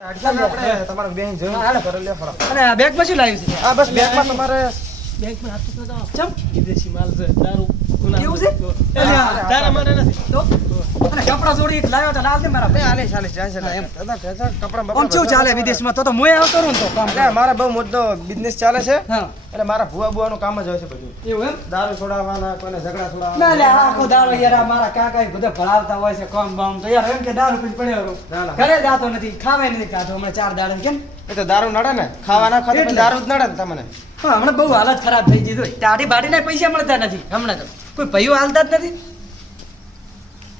આપણે તમારો બેંક જોઈને કરી લે ફરો. અને આ બેગમાં શું લાવ્યું છે? આ બસ બેંકમાં તમારે બેંકમાં હાથ તો જાઓ. ચમ વિદેશી માલ છે દારૂ એવું છે? તારા માટે નથી તો અને કપડા જોડી લાવ્યો તો લાવ દે મારા બે આલે ચાલે ચાલે એમ કપડા આમ શું ચાલે વિદેશમાં? તો મોય આવતો રહું ને તો કામ એટલે મારા બહુ મોટો બિઝનેસ ચાલે છે હા એટલે મારા ભુવા બુવાનું કામ જ હોય છે બધું. એવું એમ દારૂ છોડાવવાના, કોઈને ઝઘડા ના છોડાવવાના. લે આખો દારૂ યાર આ મારા કાકા ઈ બધા ભણાવતા હોય છે કોમ બામ તો યાર એમ કે દારૂ પીને પડ્યો રહું. ના, ના. ઘરે જાતો નથી, ખાવાય નથી ખાતો હમણાં 4 દાડા કેમ એ તો દારૂ નડે ને, ખાવા ના ખાતો એટલે. પણ દારૂ જ નડે ને તમને. હા હમણાં બહુ હાલત ખરાબ થઈ ગઈ હોય. દાઢી બાઢીના પૈસા મળતા નથી હમણાં તો કોઈ ભાઈઓ હાલતા જ નથી.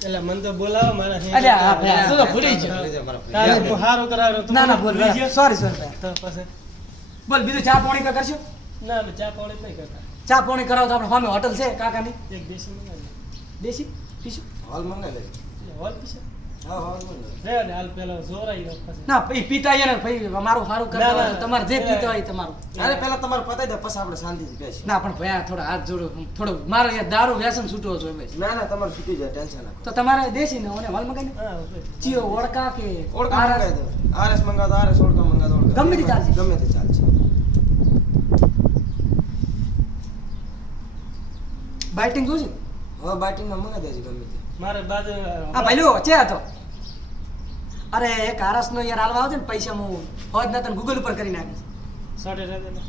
એટલે મને તો બોલાવો મારા અલ્યા, હા, ભાઈ, તું તો ભૂલી ગયો. તારે હું હારું કરાવ્યો તું ના ના બોલ ભૂલી ગયો? સોરી સોરી તો પછી બોલ બીજું ચા પાણી કા કરશો? ના અમે ચા પાણી નહીં કરતા. ચા પાણી કરાવો તો આપણે સામે હોટલ છે કાકાની એક દેશી મંગાવી દેશી પીશું હોલ મંગાઈ લેજો. હોલ પીશે હા હોલ મંગાઈ. રે ને હાલ પેલો જોરાઈ ગયો પછી ના પછી પીતા આયા ને ભાઈ મારું સારું કરતા ના, હોય ના. તમારે જે પીતા હોય તમારું અરે પહેલા તમારું પતાઈ દે પછી આપણે શાંતિથી બેસી. ના પણ ભાઈ આ થોડા હાથ જોડો થોડો મારો યાર દારૂ વ્યસન છૂટવો જોઈએ ભાઈ. ના ના તમારું છૂટી જાય, ટેન્શન ના. તો તમારે દેશી ને ઓને હોલ મગાઈને હા ભાઈ. ચિયો ઓળકા કે ઓળખા આરસ? મંગાઈ દો. આરએસ મંગાવો તો આરએસ, ઓળખા મંગાવો તો ઓળખા. ગમે તે ચાલશે. ગમે તે ચાલશે. બાઇટિંગ જોશે હવે બાટિંગમાં મંગાઈ દેજો ગમે તે. મારે બાજુ આ ભાઈ લો છે હતો અરે એક આરસ નો યાર હાલવા આવશે ને પૈસા હું હોજ ના તને ગૂગલ ઉપર કરી નાખીશ. સોટે રહેતો ને.